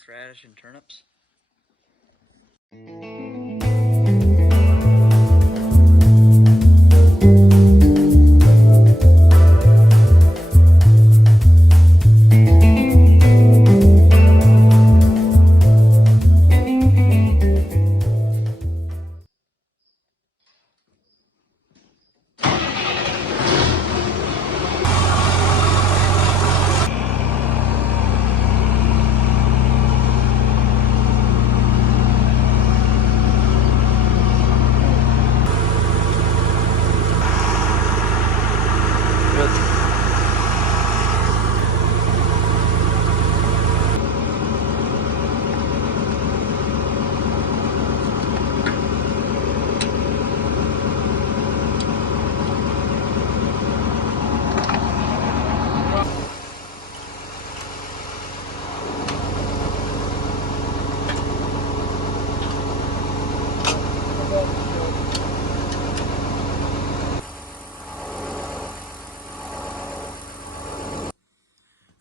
flax, radish, and turnips.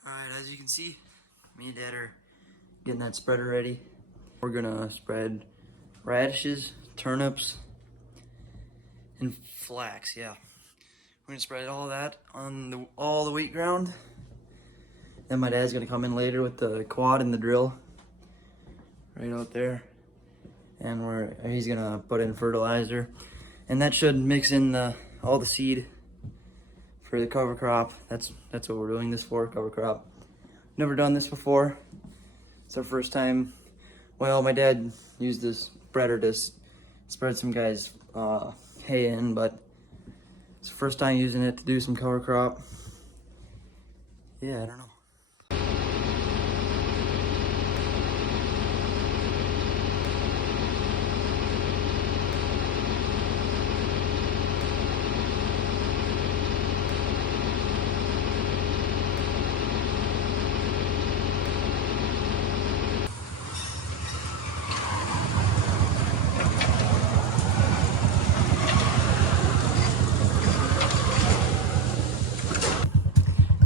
Alright, as you can see, me and Dad are getting that spreader ready. We're gonna spread radishes, turnips, and flax, yeah. We're gonna spread all that on all the wheat ground. Then my dad's gonna come in later with the quad and the drill right out there. And he's gonna put in fertilizer. And that should mix in all the seed for the cover crop. That's what we're doing this for, cover crop. Never done this before. It's our first time. Well, my dad used this spreader to spread some guys' hay in, but it's the first time using it to do some cover crop. Yeah, I don't know.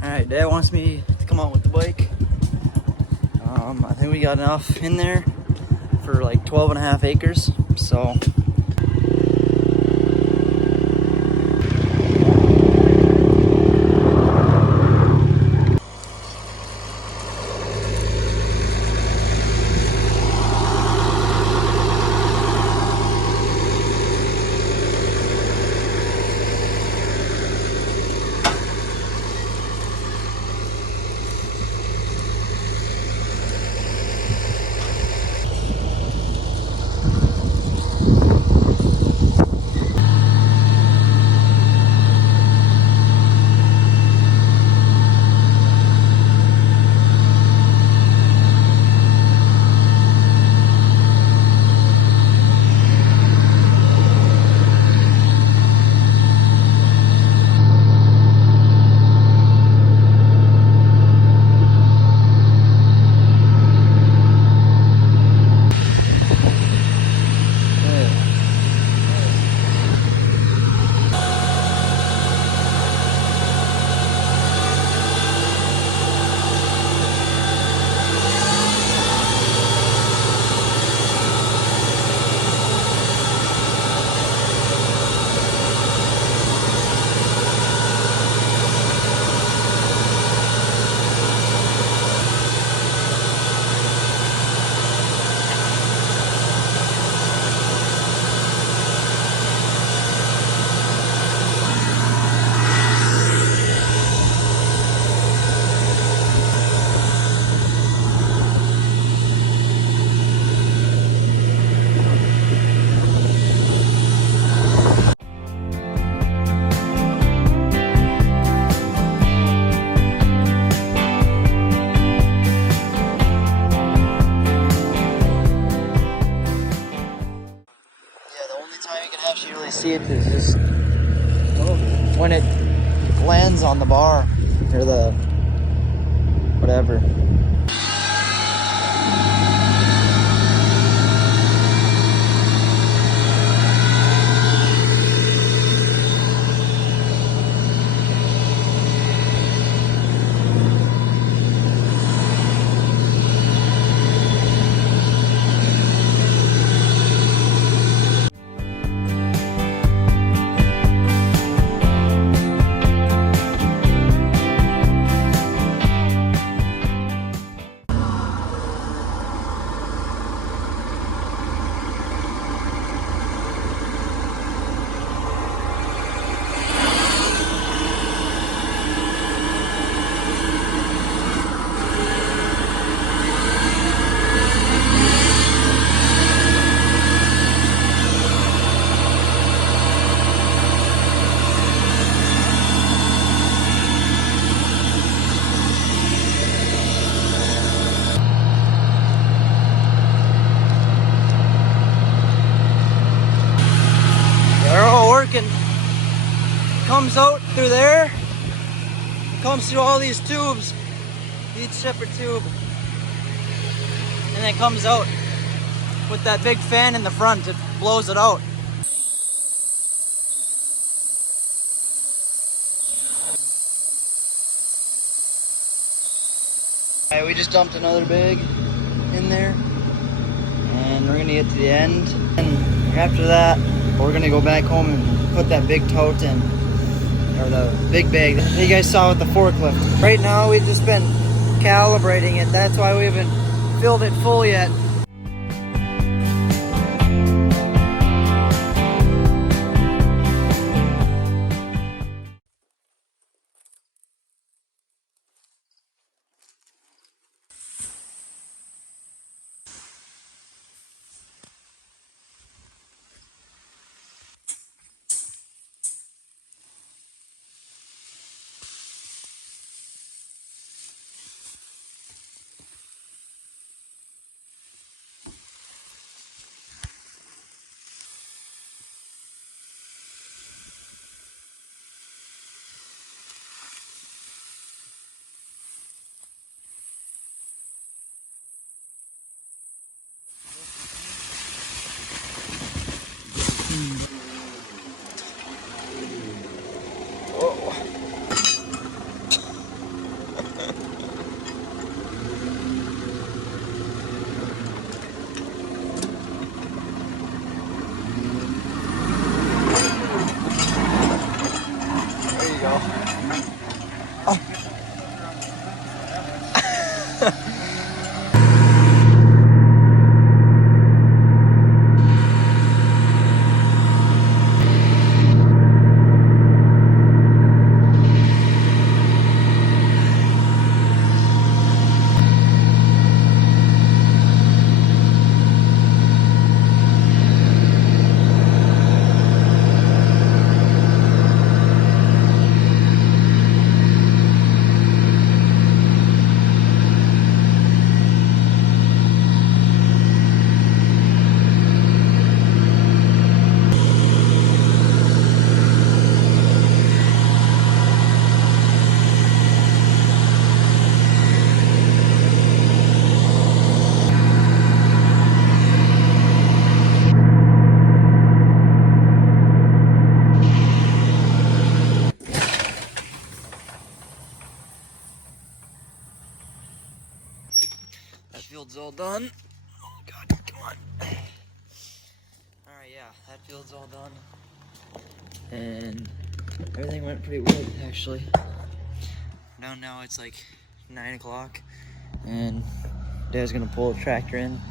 Alright, Dad wants me to come out with the bike. I think we got enough in there for like 12.5 acres, so. See it is just when it lands on the bar or the whatever. comes out through there. It comes through all these tubes, each separate tube, and then comes out with that big fan in the front. It blows it out. Alright, we just dumped another bag in there, and we're gonna get to the end, and after that we're gonna go back home and put that big tote in, or the big bag that you guys saw with the forklift. Right now we've just been calibrating it. That's why we haven't filled it full yet. That field's all done. Oh God, come on. Alright, yeah, that field's all done. And everything went pretty well, actually. Now it's like 9 o'clock, and Dad's gonna pull the tractor in